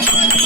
Thank you.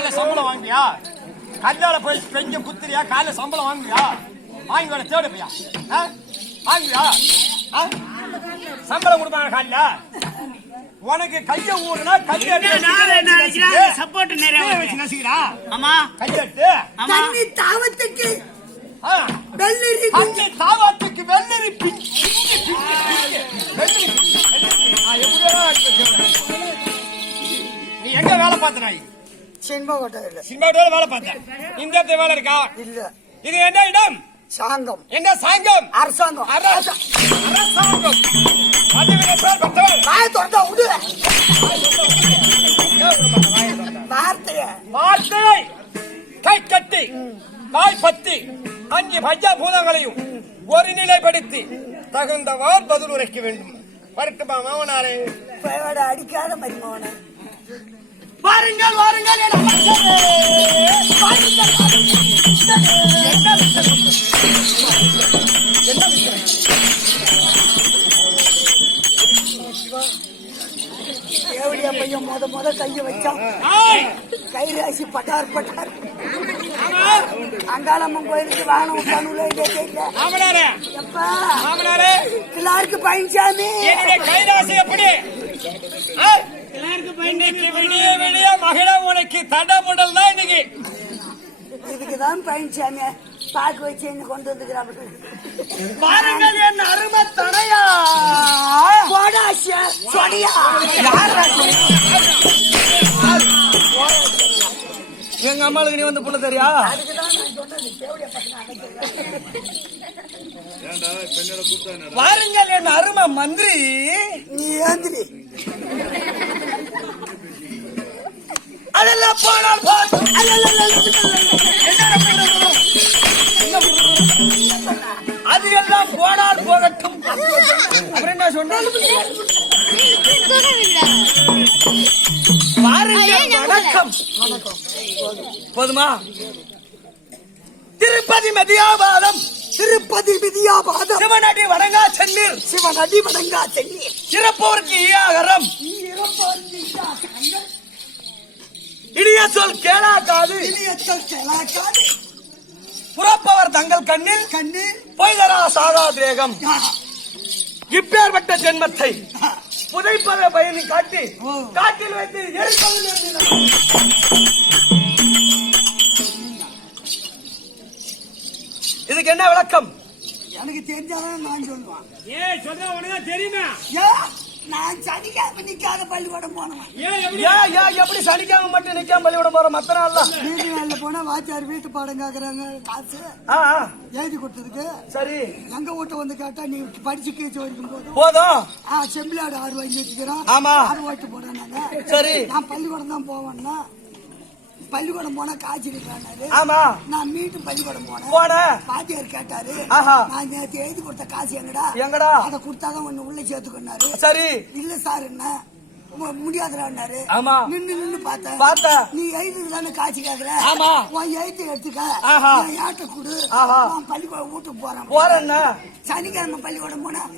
காலைல சம்பளம் வாங்குவியா கல்லால போய் பெஞ்ச குத்துறியா? காலைல சம்பளம் வாங்குவியா வாங்கி வர தேடு பையா. ஆ? வாங்குவியா? ஆ? சம்பளம் கொடுப்பாங்க காலைல. உனக்கு கைய ஊடுனா கைய சப்போர்ட் நிறைய வச்சு நசிக்கிறா ஆமா. கையெட்டு ஆமா. தண்ணி தாவத்துக்கு. ஆ. வெள்ளரி தாவாத்துக்கு வெள்ளரி பிஞ்சு. வெள்ளரி. நீ எங்க வேலை பார்த்த நாய் சினிமா கொட்டையில் சினிமாவோட வேலை பார்த்தேன். இந்த இடத்துல வேலை இருக்கா? இல்ல. இது என்ன இடம்? சாங்கம். என்ன சாங்கம்? அரசாங்கம். அரச- அரசாங்கம். வாய திறந்தா விடு. வார்த்தைய. வார்த்தையை கை கட்டி வாய் பத்தி அஞ்சு பஞ்ச பூதங்களையும் ஒரு நிலைப்படுத்தி தகுந்தவார் பதில் உரைக்க வேண்டும். வரட்டுமா மாமனாரே? அடிக்காத மருமகனை. வாருங்கள் வாருங்கள் என். என்ன? தேவடியா பையன் முத முத கைய வச்சான் ஆய், கைராசி பட்டார் பட்டார். அங்காளம்மன் கோயிலுக்கு தெரியல மாமனாரே எப்பா கிளாருக்கு பழனிசாமி கைலாசி எப்படி? இன்னைக்கு விடிய விடிய மகிழ உனக்கு தடமுடல் தான் இன்னைக்கு. இதுக்குதான் பழனிசாமி பாக்கு வச்சு என்ன கொண்டு வந்துக்கிறாங்க பாருங்கள் என் அருமை தனையா. போடாசியா சொடியா. எங்க அம்மாளுக்கு நீ வந்து புள்ள தெரியா? வாருங்கள் என் அருமை மந்திரி. நீ ஏந்திரி. அதெல்லாம் போனால் அது எல்லாம் போனால் போகட்டும். அப்புறம் என்ன சொன்ன? பாருங்கள் வணக்கம். போதுமா? திருப்பதி மதியாபாதம். திருப்பதி விதியாபாதம் சிவனடி வணங்கா சென்னீர். சிவன் அடி வணங்கா தென்னீர் சிறப்போருக்கு ஈயாகரம். இனிய சொல் கேளாக்காது. இனிய சொல் கேளாக்காது. புறப்பவர் தங்கள் கண்ணில் கண்ணீர் பொய்தரா சாதா தேகம் இப்பேற்பட்ட ஜென்மத்தை புதைப்பதை பயணி காட்டி. காட்டில் வைத்து எரிப்பது. இதுக்கு என்ன விளக்கம்? எனக்கு தெரிஞ்சாதான் நான் சொல்லுவேன். ஏய் சொல்ற உனக்கு தெரியுமா. ஏ நான் சனிக்கிழமை நிக்காத பள்ளிக்கூடம் போனவன். ஏன் எப்படி? ஏன் ஏன் எப்படி சனிக்காம மட்டும் நிக்காம பள்ளிவிட போற மத்த நாள்ல வீட்டு போனா வாத்தியார் வீட்டு பாடம் கேக்குறாங்க காசு ஆ, ஆ, எழுதி கொடுத்ததுக்கு. சரி. எங்க வீட்டை வந்து கேட்டா நீ படிச்சு கீச்சு வரைக்கும் போதும் போதும். ஆ செம்பிளாடு ஆறு வாங்கி வச்சுக்கிறோம். ஆமா. ஆறு ஓட்டு போடுறாங்க சரி. நான் பள்ளிக்கூடம் தான் போவேன்னா பள்ளிக்கூடம் போனா காய்ச்சி இருக்காரு ஆமா. நான் மீண்டும் பள்ளிக்கூடம் போனேன். போன. பாத்தியார் கேட்டாரு. நான் நேத்து எழுதி கொடுத்த காசு எங்கடா? எங்கடா? அதை கொடுத்தாதான் ஒண்ணு உள்ள சேர்த்துக்கொண்டாரு சரி. இல்ல சார் என்ன? மு- முடியாதுடான்னாரு ஆமா. நின்னு நின்னு பார்த்தேன். பார்த்தேன். நீ எழுதுக்கு தானே காட்சி கேக்குற? ஆமா. உன் எடுத்துக்க. ஆஹா. ஏட்ட கொடு. ஆஹா. பள்ளிக்கூடம் வீட்டுக்கு போறேன். போறேன்னா? சனிக்கிழமை பள்ளிக்கூடம் போனா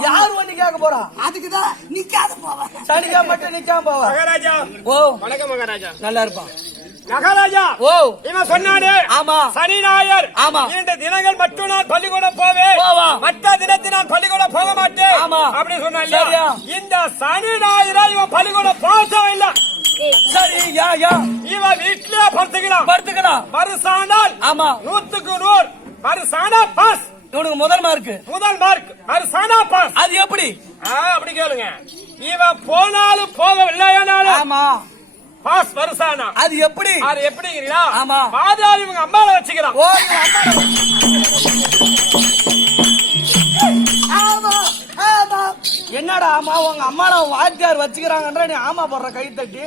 யார் ஒண்ணு கேட்க போறா? அதுக்குதான் நிக்காத போவேன் சனிக்காம மட்டும் நிக்காம போவா. மகாராஜா. ஓ. வணக்கம் மகாராஜா. நல்லா இருப்பான் மகாராஜா ஓ. இவன் சொன்னானே ஆமா. சனி ஞாயர் ஆமா. இரண்டு தினங்கள் மட்டும் நான் பள்ளிக்கூடம் போவேன். மற்ற தினத்தில் நான் பள்ளிக்கூடம் போக மாட்டேன். ஆமா. அப்படி சொன்னா. இந்த சனி ஞாயிறா இவன் பள்ளிக்கூடம் போகவே இல்ல. சரி யா யா. இவன் வீட்லயே படுத்துக்கிறான். படுத்துக்கலாம் வருஷானால் ஆமா. நூத்துக்கு நூறு. வருஷானா பாஸ் இவனுக்கு முதல் மார்க் முதல் மார்க் வருஷானா பாஸ் அது எப்படி? ஆ, அப்படி கேளுங்க. இவன் போனாலும் போகவில்லையானாலும் ஆமா. பாஸ் வருஷானா அது எப்படி? அது எப்படிங்கிறீங்களா? ஆமா. பாதாளி இவங்க அம்மாவை வச்சுக்கிறான். ஓ இவன் அம்மா ஆமா ஆமா. என்னடா ஆமா உங்க அம்மாவை வாத்தியார் வச்சுக்கிறாங்கன்ற நீ ஆமா போடுற கை தட்டி.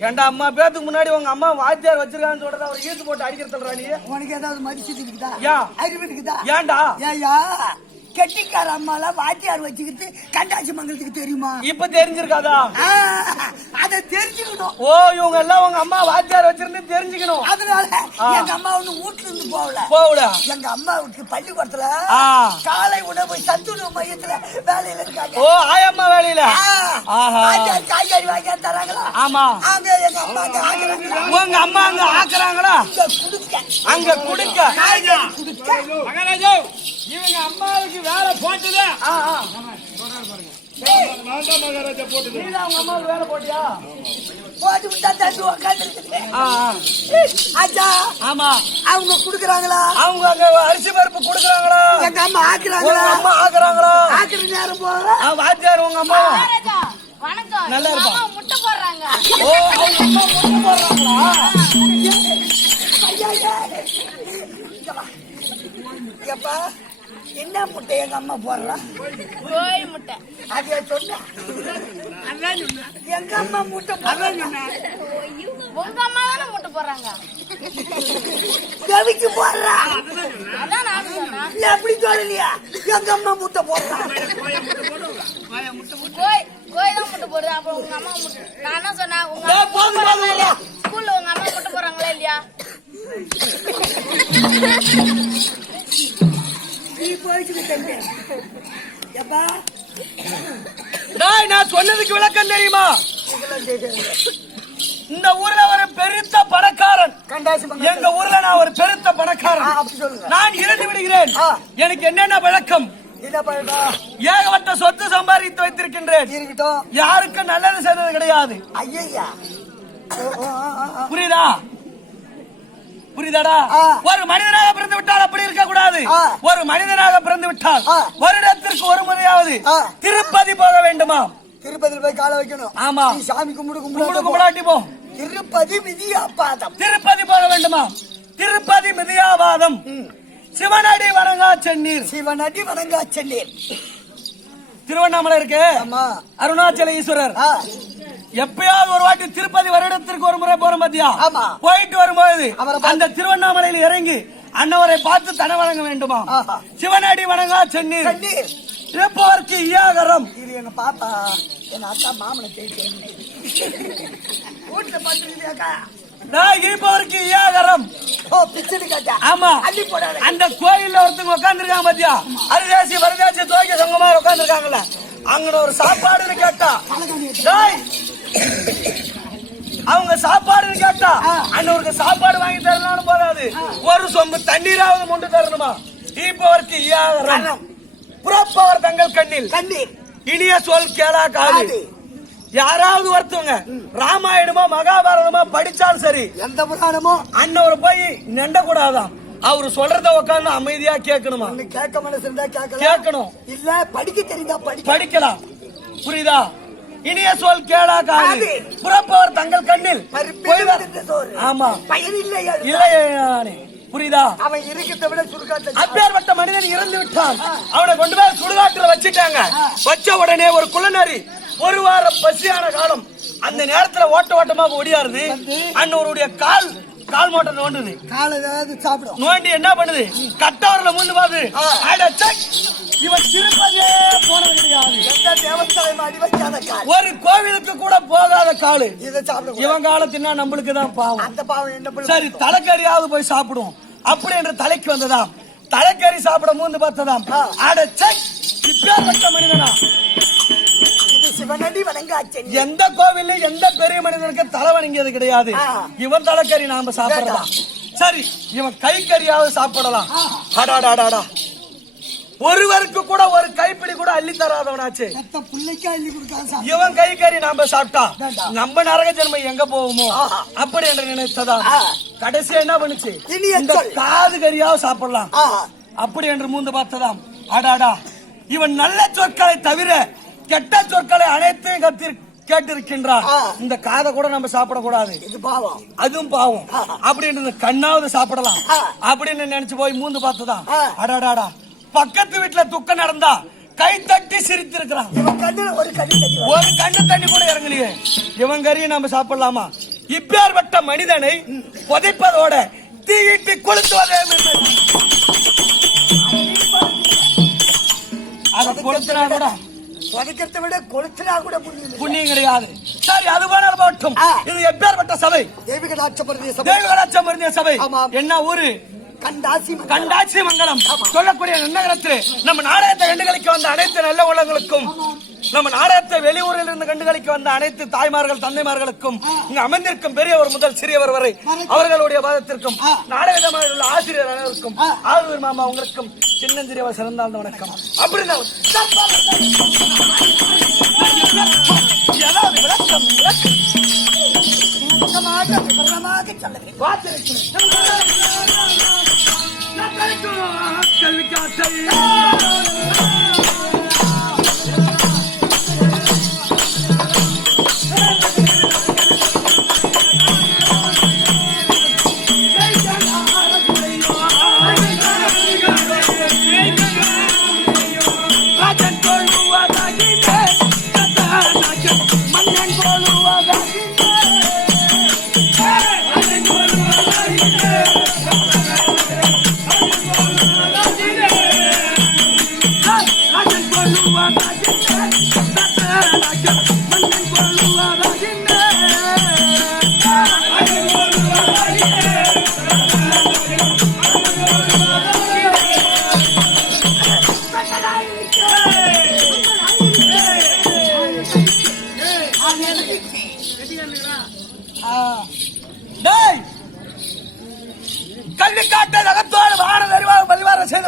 ஏன்டா அம்மா பேத்துக்கு முன்னாடி உங்க அம்மா வாத்தியார் வச்சிருக்கான்னு சொல்றத அவர் ஈர்த்து போட்டு அடிக்கிறதுடா நீ. உனக்கு ஏதாவது மதிச்சு இருக்குதா? யா. அறிவு இருக்குதா? ஏன்டா ஏயா கெட்டிக்கார அம்மால வாத்தியார் வச்சுக்கிட்டு கண்டாச்சி மங்கலத்துக்கு தெரியுமா? இப்ப தெரிஞ்சிருக்காதா? அதை தெரிஞ்சுக்கணும். ஓ இவங்க எல்லாம் உங்க அம்மா வாத்தியார் வச்சிருந்து தெரிஞ்சுக்கணும். அதனால. எங்க அம்மா ஒண்ணு வீட்டுல இருந்து போகல. போவிட எங்க அம்மாவுக்கு பள்ளிக்கூடத்துல. காலை உணவு சத்துணவு மையத்துல வேலையில இருக்காங்க. ஓ ஆயம்மா வேலையில. வாத்தியார் காய்கறி வாங்கி தராங்களா? ஆமா. அங்க எங்க அம்மா அங்க ஆக்குறாங்களா? உங்க அம்மா அங்க ஆக்குறாங்களா? குடுக்க. அங்க குடுக்க. காய்கறி குடுக்க. மகாராஜா. இவங்க அம்மாவுக்கு வேலை போட்டுது. ஆ, ஆ. நீதான் உங்க அம்மாவுக்கு வேலை போட்டியா? போட்டு விட்டா ஆ, ஆ. ஆச்சா ஆமா. அவங்க குடுக்குறாங்களா? அவங்க அங்க அரிசி பருப்பு குடுக்குறாங்களா? எங்க அம்மா ஆக்குறாங்களா? அம்மா ஆக்குறாங்களா? ஆக்குற நேரம் ஆ, வாத்தியார் உங்க அம்மா. மகாராஜா, வணக்கம். நல்லா இருப்பா. முட்டை போடுறாங்க. ஓ அவங்க அம்மா முட்டை போடுறாங்களா? எப்பா என்ன முட்டை எங்க அம்மா போடுறா? கோழி முட்டை. அதே சொன்ன? எங்க அம்மா முட்டை போடுறாங்க உங்க அம்மா தானே முட்டை போடுறாங்க? கவிக்கு போடுறா? அதான் நானும் சொன்னேன் இல்ல அப்படி சொல்லலையா? எங்க அம்மா முட்டை போடுறா? கோய் கோய் தான் முட்டை போடுது. அப்புறம் உங்க அம்மா முட்டை நான் என்ன சொன்னேன் உங்க அம்மா போடுறாங்களா? ஸ்கூல்ல உங்க அம்மா முட்டை போடுறாங்களா இல்லையா? நீ போயிட்டு தம்பி. எப்பா? டேய், நான் சொன்னதுக்கு விளக்கம் தெரியுமா? இந்த ஊர்ல ஒரு பெருத்த பணக்காரன். எங்க ஊர்ல நான் ஒரு பெருத்த பணக்காரன். நான் இறந்து விடுகிறேன். எனக்கு என்னென்ன பண்ணட்டும் ஏகப்பட்ட சொத்து சம்பாதித்து வைத்திருக்கின்றேன். யாருக்கும் நல்லது செய்தது கிடையாது. ஐயா புரியுதா? புரியுதாடா. ஒரு மனிதனாக பிறந்து விட்டால் அப்படி இருக்க கூடாது. ஒரு மனிதனாக பிறந்து விட்டால். வருடத்திற்கு ஒரு முறையாவது. திருப்பதி போக வேண்டுமா? திருப்பதியில் போய் காலை வைக்கணும். ஆமா. சாமி கும்பிடு கும்பிடு கும்பிடு கும்பிடாட்டி போ. திருப்பதி விதியா பாதம் திருப்பதி போக வேண்டுமா? திருப்பதி மிதியாவாதம் சிவனடி வணங்கா சென்னீர் சிவனடி வணங்கா சென்னீர் திருவண்ணாமலை இருக்கு. ஆமா. அருணாச்சல ஈஸ்வரர் எப்பயாவது ஒரு வாட்டி திருப்பதி வருடத்திற்கு ஒரு முறை போற மத்தியா ஆமா. போயிட்டு வரும்போது அந்த திருவண்ணாமலையில் இறங்கி அன்னவரை பார்த்து தன வணங்க வேண்டுமா. சிவனடி வணங்கா சென்னீர். இருப்பவர்க்கு ஈயாகரம். இது எங்க பாப்பா? எங்க அக்கா மாமனை இருப்பவர்க்கு கேட்டா ஆமா. அந்த கோயில்ல ஒருத்தங்க உட்கார்ந்துருக்காங்க பாத்தியா? அரிதாசி வரதாசி தோக்கிய சங்க மாதிரி உட்கார்ந்துருக்காங்கல்ல அங்க ஒரு சாப்பாடுன்னு கேட்டா அவங்க சாப்பாடுன்னு கேட்டா அண்ணவருக்கு சாப்பாடு வாங்கி தரலாம்னு போதாது. ஒரு சொம்பு தண்ணீராவது கொண்டு தரணுமா? இப்பவருக்கு ஈயாகரம். புறப்பவர் தங்கள் கண்ணில். கண்ணீர் இனிய சொல் கேளா காது. யாராவது ஒருத்தவங்க ராமாயணமா மகாபாரதமா படிச்சாலும் சரி எந்த புராணமோ? அண்ணவரை போய் நெண்ட கூடாதாம் அவரு சொல்றத உட்கார்ந்து அமைதியா கேட்கணுமா? கேட்க மனசு இருந்தா கேட்கணும். இல்ல படிக்க படிக்க படிக்கலாம். புரியுதா? இனிய சொல் கேளா காது. புறப்பவர் தங்கள் கண்ணில். ஆமா. பயன் இல்லை அது. இல்லையே புரியுதா? அவன் இருக்கிறத விட சுருக்காட்ட அப்பேற்பட்ட மனிதன் இறந்து விட்டான். அவனை கொண்டு போய் சுடுகாட்டுல வச்சிட்டாங்க. வச்ச உடனே ஒரு குள்ளநரி ஒரு வார பசியான காலம் அந்த நேரத்துல ஓட்ட ஓட்டமா ஒடியாருது அண்ணவருடைய கால் கால் மோட்டர் நோண்டுது. காலை ஏதாவது சாப்பிடும். நோண்டி என்ன பண்ணுது? கட்டவரில் முந்து பாது! இவன் திருப்பதியே போனது கிடையாது எந்த தேவஸ்தானம் அடி கால்? ஒரு கோவிலுக்கு கூட போகாத காலு. இதை சாப்பிட இவன் காலத்தினா நம்மளுக்கு தான் பாவம். அந்த பாவம் என்ன சரி தலைக்கறியாவது போய் சாப்பிடுவோம். அப்படி என்று தலைக்கு வந்ததாம். தலைக்கறி சாப்பிட மூந்து பார்த்ததாம். அட சை! இப்பேற்பட்ட மனிதனா? எந்த கோவில்ல எந்த பெரிய மனிதனுக்கு தலை வணங்கியது கிடையாது. இவன் தலைக்கறி நாம சாப்பிடலாம் சரி இவன் கை கறியாவது சாப்பிடலாம் அடாடாடாடா ஒருவருக்கு கூட ஒரு கைப்பிடி கூட அள்ளி தராதவனாச்சு. இவன் கை கறி நாம சாப்பிட்டா. நம்ம நரக ஜென்மம் எங்க போகுமோ. அப்படி என்று நினைத்ததா. கடைசியா என்ன பண்ணுச்சு இந்த. காது கறியாவது சாப்பிடலாம். அப்படி என்று மூந்து பார்த்ததாம் அடாடா இவன் நல்ல சொற்களை தவிர கெட்ட சொற்களை அனைத்தையும் கத்தி கேட்டிருக்கின்றான் ஆ. இந்த காதை கூட நம்ம சாப்பிடக்கூடாது. இது பாவம். அதுவும் பாவம். அப்படின்னு கண்ணாவது சாப்பிடலாம். அப்படின்னு நினைச்சு போய் மூந்து பார்த்ததான். அடாடாடா. பக்கத்து வீட்டுல துக்கம் நடந்தா கை தட்டி சிரித்திருக்கிறான். ஒரு கண்ணி தண்ணி வரும். ஒரு கண்ணு தண்ணி கூட இறங்கலையே. இவன் கறியை நம்ம சாப்பிடலாமா? இப்பேற்பட்ட மனிதனை புதைப்பதோட தீயிட்டு கொளுத்துவதே. அத கொளுத்துனா கூட புதைக்கிறத விட கொளுத்துனா கூட புண்ணியம். புண்ணியம் கிடையாது. சரி அது போனால் போட்டும் ஆ. இது எப்பேற்பட்ட சபை? தெய்வீக நாட்சப்படுறது தேவகராட்சம் இருந்த சபை. ஆமாம். என்ன ஊரு? கண்டாசி மகன். கண்டாட்சி மங்கலம். சொல்லக்கூடிய நன்னகரத்திலே நம்ம நாடகத்தை கண்டுகளிக்க வந்த அனைத்து நல்ல உள்ளங்களுக்கும் நம்ம நாடகத்தை வெளியூரில் இருந்து கண்டுகளிக்க வந்த அனைத்து தாய்மார்கள் தந்தைமார்களுக்கும் இங்கு அமர்ந்திருக்கும் பெரியவர் முதல் சிறியவர் வரை அவர்களுடைய பாதத்திற்கும் நாடகமாக உள்ள ஆசிரியர் அனைவருக்கும் ஆளுநர் மாமா உங்களுக்கும் சின்னஞ்சிறியவர் சிறந்தாழ்ந்த வணக்கம். அப்படின்னா விளக்கம் விளக்கம். விவரமாக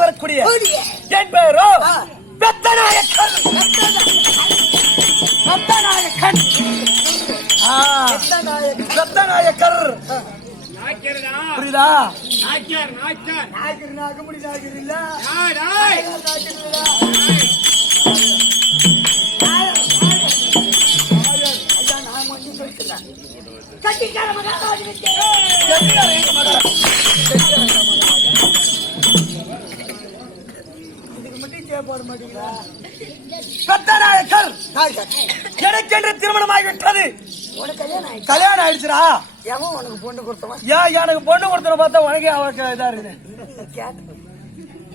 செய்து வரக்கூடிய கூடிய. என் பெயரோ கதாநாயகன். பெத்தநாயக்கர் நாய்க்கிறதா புரியுதா? நாய்க்கார் நாய்க்கார். நாயகர் நாகமுடி நாயகர் இல்ல. நாய் நாய் நாயகர் நாயகர் இல்ல. கட்டிக்கார மகாராஜனுக்கு. இதுக்கு ஜெய போட மாட்டீங்களா பெத்தநாயக்கர் நாயகர். எனக்கென்று திருமணமாகி விட்டது உனக்கு கல்யாணம் ஆயிடுச்சு. கல்யாணம் ஆயிடுச்சுடா எவன் உனக்கு பொண்ணு கொடுத்தவன் ஏன் எனக்கு பொண்ணு கொடுத்துட பார்த்தா உனக்கே அவருக்கு இதா இருக்குது கேட்டேன்.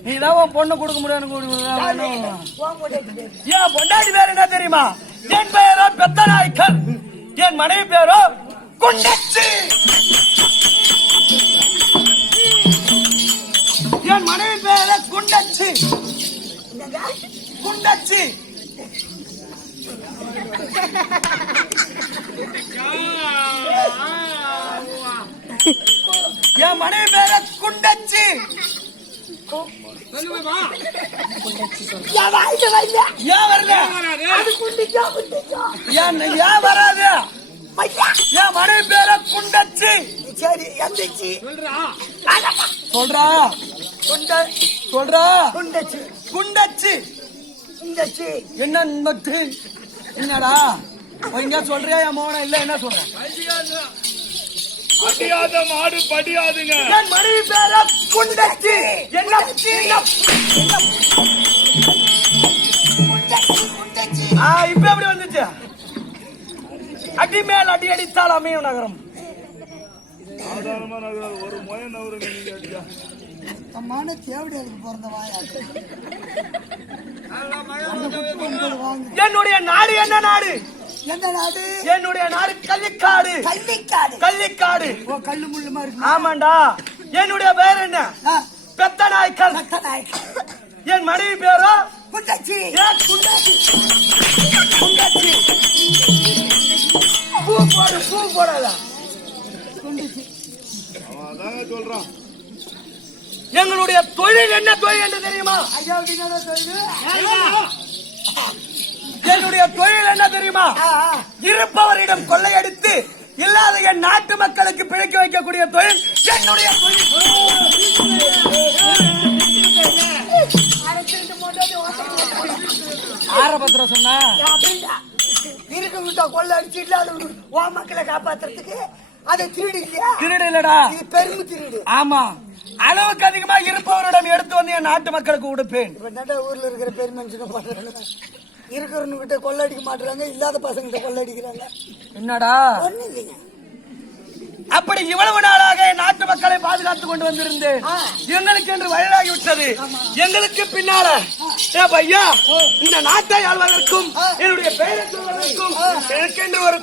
நீ தான் உன் பொண்ணு கொடுக்க முடியாது உன் பொண்டாட்டி பேரு. என்ன தெரியுமா என் பெயரோ பெத்தநாயக்கர் என் மனைவி பேரோ குண்டச்சி என் மனைவி பேர குண்டச்சி? குண்டச்சி! என் மனைவி பேர குண்டச்சி! வராது? என் மனைவி பேர குண்டச்சி! சரி எந்திரிச்சு. சொல்றா. சொல்றா. குண்ட சொல்றா. குண்டச்சு. குண்டச்சி. குண்டச்சு. என்ன மத்து என்னடா? எங்க சொல்றியா? என் மோன இல்ல என்ன சொல்ற? அடியாத மாடு படியாதுங்க. என் மனைவி பேர குண்டச்சி. என்ன? என்ன? குண்டச்சு குண்டச்சு. ஆ, இப்ப எப்படி வந்துச்சு? அடி மேல் அடி அடித்தால் அமையும் நகரம். சாதாரணமா நகராது ஒரு மொய நகருங்க நீங்க அடிச்சா அம்மான தேவடியாருக்கு பிறந்த வாயா என்னுடைய நாடு என்ன நாடு? எந்த நாடு? என்னுடைய நாடு கள்ளிக்காடு. கள்ளிக்காடு. கள்ளிக்காடு. ஓ கல்லு முள்ளுமா இருக்கு? ஆமாண்டா. என்னுடைய பேர் என்ன? பெத்த நாய்க்கல் என் மனைவி பேரோ? குண்டச்சி. ஏன் குண்டாச்சி. குண்டாச்சி. பூ போடு பூ போடாத? குண்டச்சி அவன் அதாங்க சொல்றான் எங்களுடைய தொழில் என்ன தொழில் என்று தெரியுமா? என்னுடைய தொழில்? என்ன தெரியுமா. இருப்பவரிடம் கொள்ளையடித்து இல்லாத என் நாட்டு மக்களுக்கு பிழைக்க வைக்கக்கூடிய தொழில் என்னுடைய ஆரபத்திரம் சொன்னா இருக்க விட்டா கொள்ள அடிச்சு இல்லாத ஓ மக்களை காப்பாத்துறதுக்கு அதை திருடு இல்லையா? திருடு இல்லடா. இது பெருமை திருடு. ஆமா. அளவுக்கு அதிகமா இருப்பவரிடம் எடுத்து வந்து என் நாட்டு மக்களுக்கு கொடுப்பேன் இப்ப நட ஊர்ல இருக்கிற பெரிய மனுஷங்க பாடுறாங்க இருக்கிறவங்க கிட்ட கொள்ள அடிக்க மாட்டுறாங்க இல்லாத பசங்க கொள்ள அடிக்கிறாங்க என்னடா? ஒண்ணு இல்லைங்க. அப்படி இவ்வளவு நாளாக என் நாட்டு மக்களை பாதுகாத்து கொண்டு வந்திருந்தேன். எங்களுக்கு என்று வயதாகி விட்டது எங்களுக்கு பின்னால ஏ பையா இந்த நாட்டை ஆள்வதற்கும் என்னுடைய பெயரை சொல்வதற்கும் எனக்கென்று ஒரு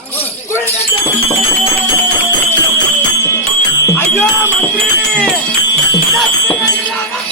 குழந்தை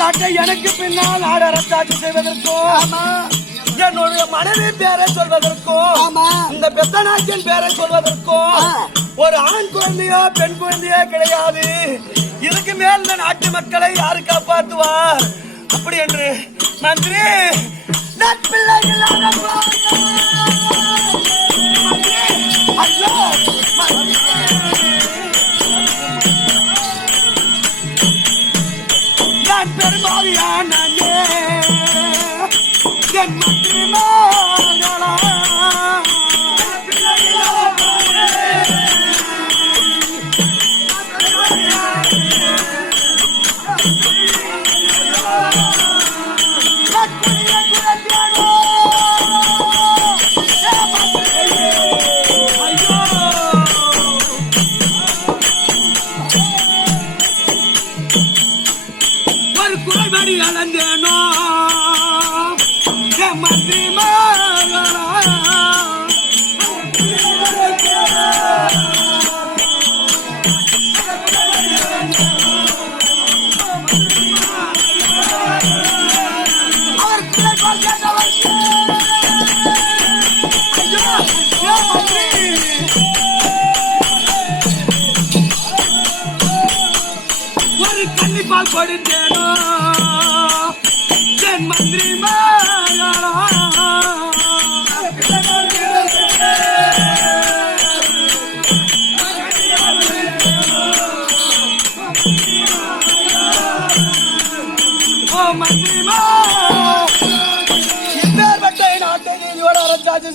காட்டை எனக்கு பின்னால் ஆடரத்தாட்சி செய்வதற்கும் என்னுடைய மனைவி பேரை சொல்வதற்கும் ஆமா. இந்த பெத்தனாச்சின் பேரை சொல்வதற்கும் ஆ. ஒரு ஆண் குழந்தையோ பெண் குழந்தையோ கிடையாது இதுக்கு மேல் இந்த நாட்டு மக்களை யாரு காப்பாற்றுவார் அப்படி என்று மந்திரி நட்பிள்ளை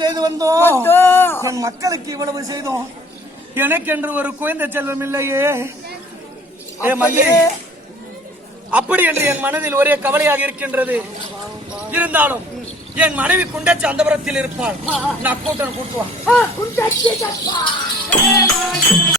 செய்து வந்தோம் என் மக்களுக்கு இவ்வளவு செய்தோம் எனக்கென்று ஒரு குழந்தை செல்வம் இல்லையே ஏ மந்திரி அப்படி என்று என் மனதில் ஒரே கவலையாக இருக்கின்றது. இருந்தாலும் என் மனைவி குண்டச்சி அந்தபுரத்தில் இருப்பாள். நான் கூட்டம் கூட்டுவான்